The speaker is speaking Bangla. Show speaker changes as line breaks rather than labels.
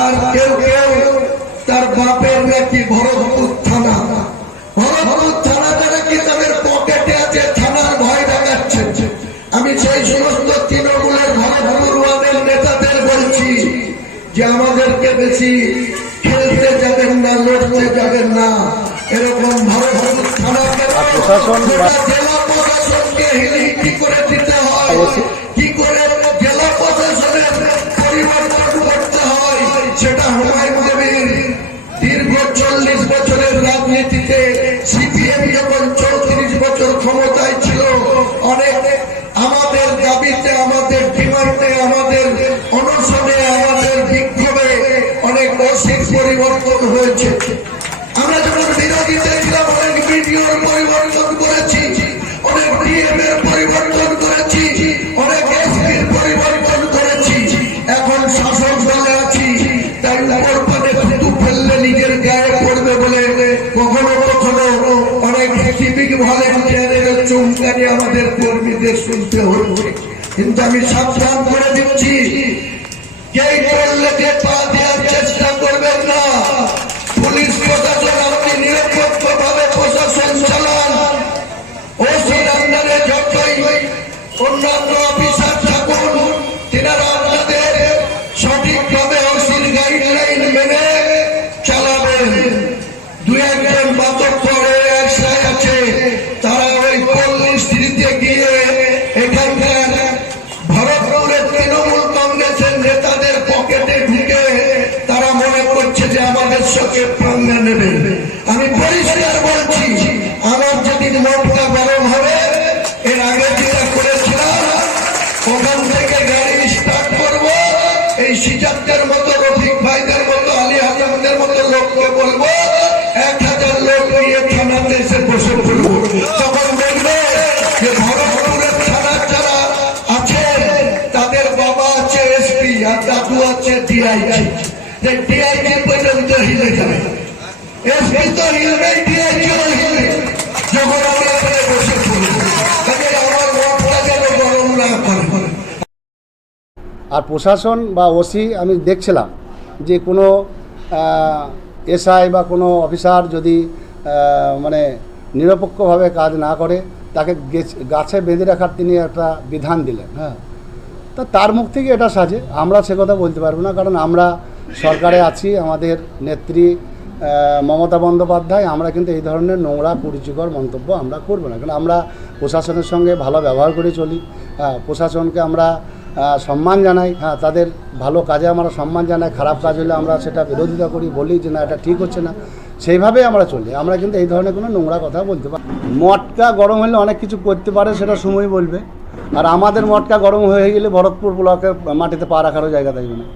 আর কেউ কেউ তার বাপের নাকি ভরতপুর থানা। ভরতপুর নাকি তাদের পকেটে আছে থানার ভয় দেখাচ্ছে। আমি সেই সমস্ত তৃণমূলের ভরতপুর নেতাদের বলছি যে আমাদেরকে বেশি খেলতে যাবেন না লড়তে যাবেন না। এরকম ভরতপুর থানাকে জেলা প্রশাসনকে হিলিহিটি করে দিতে হয়। অনেক পরিবর্তন হয়েছে। আমরা যখন বিরোধীতে ছিলাম অনেক ভিডিওর পরিবর্তন করেছি, অনেক ডিএম এর পরিবর্তন করেছি, অনেক এসপির পরিবর্তন করেছি, এখন শাসক দলে আছি, তাই উপর পদে থুতু ফেললে নিজের গায়ে পড়বে বলে কখনো কখনো অনেক সিভিক ভলেন্টিয়ারের চুমকানি আমাদের কর্মীদের শুনতে হচ্ছে। কিন্তু আমি সাবধান করে দিচ্ছি, কে করলে কে পা দেওয়ার চেষ্টা সঙ্গে প্রাঙ্গা নেবে। আমি পরিষ্কার বলছি, আমার যেদিন মনটা গরম হবে, এর আগে যেটা করেছিলাম, ওখান থেকে গাড়ি স্টার্ট করব, এই সিজারদের মতো, রফিক ভাইদের মতো, আলী আজমদের মতো লোককে বলব, এক হাজার লোক নিয়ে থানাতে এসে বসে পড়ব। তখন দেখবে যে ভরতপুরের থানার যারা আছে তাদের বাবা আছে এসপি আর দাদু আছে ডিআইজি। যে পর্যন্ত হিলে যাবে হিলবে হিলবে যখন এখানে বসে
আর প্রশাসন বা ওসি আমি দেখছিলাম যে কোনো এসআই বা কোনো অফিসার যদি মানে নিরপেক্ষভাবে কাজ না করে, তাকে গাছে বেঁধে রাখার তিনি একটা বিধান দিলেন হ্যাঁ। তা তার মুখ থেকে এটা সাজে। আমরা সে কথা বলতে পারব না, কারণ আমরা সরকারে আছি, আমাদের নেত্রী মমতা বন্দ্যোপাধ্যায়, আমরা কিন্তু এই ধরনের নোংরা, কুরুচিকর মন্তব্য আমরা করব না। কারণ আমরা প্রশাসনের সঙ্গে ভালো ব্যবহার করে চলি প্রশাসনকে আমরা সম্মান জানাই হ্যাঁ তাদের ভালো কাজে আমরা সম্মান জানাই, খারাপ কাজ হলে আমরা সেটা বিরোধিতা করি, বলি যে না, এটা ঠিক হচ্ছে না, সেইভাবেই আমরা চলি। আমরা কিন্তু এই ধরনের কোনো নোংরা কথা বলতে পারি, মটকা গরম হলে অনেক কিছু করতে পারে, সেটা সময় বলবে। আর আমাদের মটকা গরম হয়ে গেলে ভরতপুর ব্লকের মাটিতে পা রাখারও জায়গা থাকবে না।